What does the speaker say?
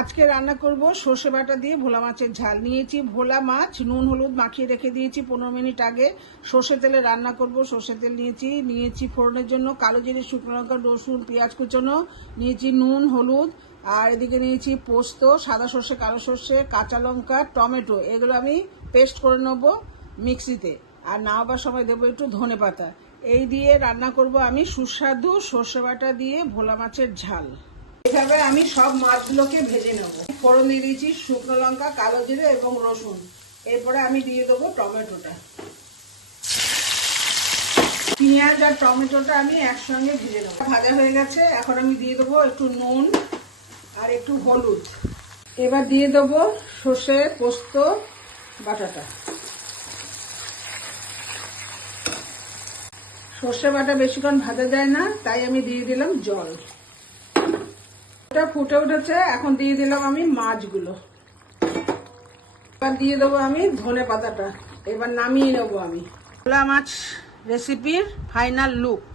আজকে রান্না করব সর্ষে বাটা দিয়ে ভোলা মাছের ঝাল। নিয়েছি ভোলা মাছ, নুন হলুদ মাখিয়ে রেখে দিয়েছি 15 মিনিট আগে। সর্ষে তেলে রান্না করব। সর্ষে তেল নিয়েছি ফোড়নের জন্য কালো জিরে, শুকনো লঙ্কা, রসুন, পেঁয়াজ কুচনো, নিয়েছি নুন হলুদ, আর এদিকে নিয়েছি পোস্ত, সাদা সর্ষে, কালো সর্ষে, কাঁচা লঙ্কা, টমেটো। এগুলো আমি পেস্ট করে নেব মিক্সিতে। আর নামাবার সময় দেবো একটু ধনে পাতা। এই দিয়ে রান্না করব আমি সুস্বাদু সর্ষে বাটা দিয়ে ভোলা মাছের ঝাল। এভাবে আমি সব মাছগুলোকে ভেজে নেব। ফোড়ন দিয়ে দিয়েছি শুকনো লঙ্কা, কালো জিরে এবং রসুন। এরপরে আমি দিয়ে দেবো টমেটোটা। পেঁয়াজ আর টমেটোটা আমি একসঙ্গে ভেজে নেব। ভাজা হয়ে গেছে, এখন আমি দিয়ে দেবো একটু নুন আর একটু হলুদ। এবার দিয়ে দেবো সর্ষে পোস্ত বাটাটা। সর্ষে বাটা বেশিক্ষণ ভাজা যায় না, তাই আমি দিয়ে দিলাম জল। ওটা ফুটে উঠেছে, এখন দিয়ে দিলাম আমি মাছগুলো। এবার দিয়ে দেবো আমি ধনে পাতাটা। এবার নামিয়ে নেবো আমি। ভোলা মাছ রেসিপির ফাইনাল লুক।